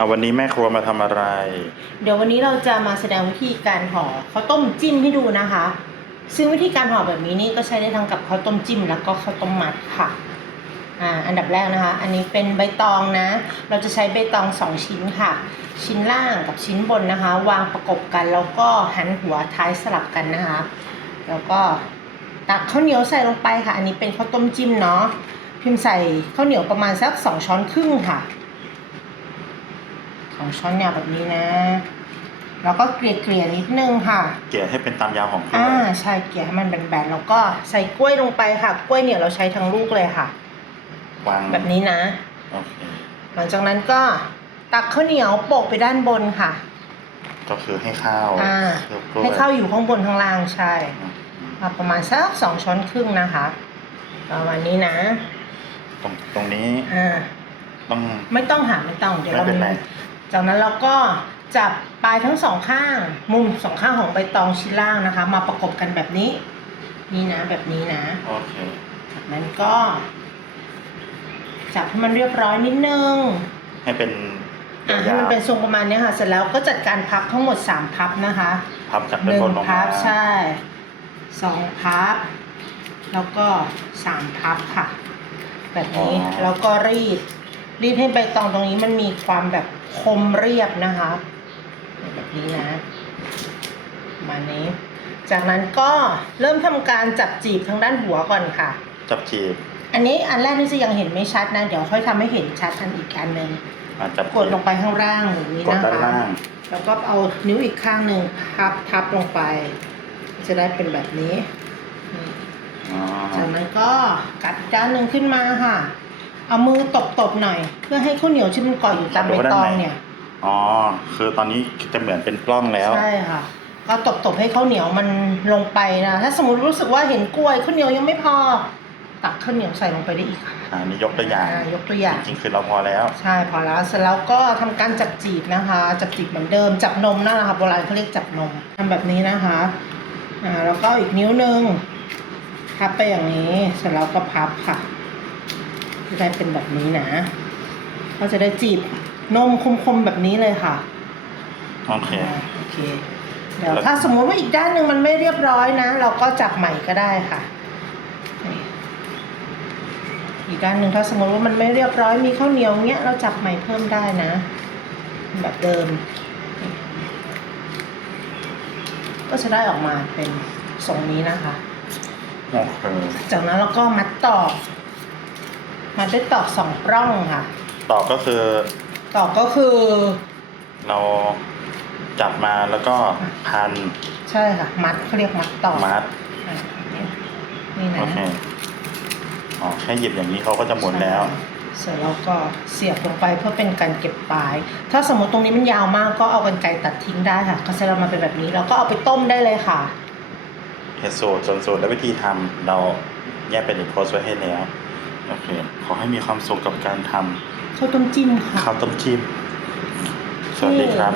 เอาวันนี้แม่ครัวมาทำอะไร เดี๋ยววันนี้เราจะมาแสดงวิธีการห่อข้าวต้มจิ้มให้ดูนะคะ ซึ่งวิธีการห่อแบบนี้นี่ก็ใช้ได้ทั้งกับข้าวต้มจิ้มแล้วก็ข้าวต้มมัดค่ะอ่าอันดับแรกนะคะ อันนี้เป็นใบตองนะ เราจะใช้ใบตองสองชิ้นค่ะ ชิ้นล่างกับชิ้นบนนะคะ วางประกบกันแล้วก็หันหัวท้ายสลับกันนะคะ แล้วก็ตักข้าวเหนียวใส่ลงไปค่ะ อันนี้เป็นข้าวต้มจิ้มเนาะพิมพ์ใส่ข้าวเหนียวประมาณสักสองช้อนครึ่งค่ะ สองช้อนเนี่ยแบบนี้นะ แล้วก็เกลี่ยเกลี่ยๆนิดนึงค่ะ เกลี่ยให้เป็นตามยาวของกล้อ่าวยใช่เกลี่ยให้มันแบนๆแล้วก็ใส่กล้วยลงไปค่ะ กล้วยเนี่ยเราใช้ทั้งลูกเลยค่ะ วางแบบนี้นะ โอเคหลังจากนั้นก็ตักข้าวเหนียวโปะไปด้านบนค่ะก็คือให้ข้าวอ่าเคลือบกล้วยให้ข้าวอยู่ข้างบนข้างล่างใช่อืมเอาประมาณสักสองช้อนครึ่งนะคะ ประมาณนี้นะตรงตรงนี้อ่า ต้อง ไม่ต้องหาไม่ต้องเดี๋ยวไม่เราเป็นไร จากนั้นเราก็จับปลายทั้งสองข้าง มุมสองข้างของใบตองชิ้นล่างนะคะ มาประกบกันแบบนี้ นี่นะแบบนี้นะ โอเค จากนั้นก็ จับให้มันเรียบร้อยนิดนึงให้เป็นอะให้ยาวมันเป็นทรงประมาณเนี้ยค่ะ เสร็จแล้วก็จัดการพับทั้งหมดสามพับนะคะๆพับจากหด้านนึ่งบนลงพัมาบใช่สองพับ แล้วก็สามพับค่ะ แบบนี้แล้วก็รีด รีดให้ใบตองตรงนี้มันมีความแบบคมเรียบนะคะ แบบนี้นะประมาณนี้ จากนั้นก็เริ่มทำการจับจีบทางด้านหัวก่อนค่ะ จับจีบ อันนี้อันแรกนี่จะยังเห็นไม่ชัดนะ เดี๋ยวค่อยทำให้เห็นชัดอันอีกอันหนึ่งอะจับกดลงไปข้างล่างอย่างนี้กดนะด้านคะล่างแล้วก็เอานิ้วอีกข้างหนึ่งพับทับลงไป จะได้เป็นแบบนี้นี่อ๋อจากนั้นก็กัดอีกด้านหนึ่งขึ้นมาค่ะ เอามือตบๆหน่อย เพื่อให้ข้าวเหนียวที่มันเกาะอยู่ตามใบตองเนี่ยอ๋อคือตอนนี้จะเหมือนเป็นปล้องแล้ว ใช่ค่ะก็ตบๆให้ข้าวเหนียวมันลงไปนะถ้าสมมติรู้สึกว่าเห็นกล้วยข้าวเหนียวยังไม่พอ ตักข้าวเหนียวใส่ลงไปได้อีกค่ะอ่านี่ยกตัวอย่างยกตัวอย่างจริงๆคือเราพอแล้ว ใช่พอแล้วเสร็จแล้วก็ทำการจับจีบนะคะ จับจีบเหมือนเดิมจับนมนั่นแหละค่ะโบราณเขาเรียกจับนมทำแบบนี้นะคะอ่าแล้วก็อีกนิ้วหนึ่งพับไปอย่างนี้เสร็จแล้วก็พับค่ะจะ ได้เป็นแบบนี้นะก็จะได้จีบนมคมๆแบบนี้เลยค่ะโอเคอ่าโอเค เดี๋ยวถ้าสมมุติว่าอีกด้านหนึ่งมันไม่เรียบร้อยนะ เราก็จับใหม่ก็ได้ค่ะนี่อีกด้านหนึ่งถ้าสมมติว่ามันไม่เรียบร้อยมีข้าวเหนียวเงี้ยเราจับใหม่เพิ่มได้นะ แบบเดิมนี่ก็จะได้ออกมาเป็นทรงนี้นะคะ โอเคจากนั้นเราก็มัดตอก มัดด้วยตอกสองปล้องค่ะต่อก็คือตอกก็คือ เราจับมาแล้วก็พันใช่ค่ะ มัดเขาเรียกมัดตอกมัดอะนี่นี่นะโอเคอ๋อแค่หยิบอย่างนี้เขาก็จะหมุนแล้ว เสร็จแล้วก็เสียบลงไปเพื่อเป็นการเก็บปลาย ถ้าสมมติตรงนี้มันยาวมากก็เอากันไกรตัดทิ้งได้ค่ะก็เสร็จแล้วมาเป็นแบบนี้แล้วก็เอาไปต้มได้เลยค่ะ เหตุสูตรส่วนสูตรและวิธีทำเราแยกเป็นอีกโพสต์ไว้ให้แล้ว โอเค ขอให้มีความสุขกับการทข้าวต้มจิ้มำค่ะ ข้าวต้มจิ้มสวัสดีครับ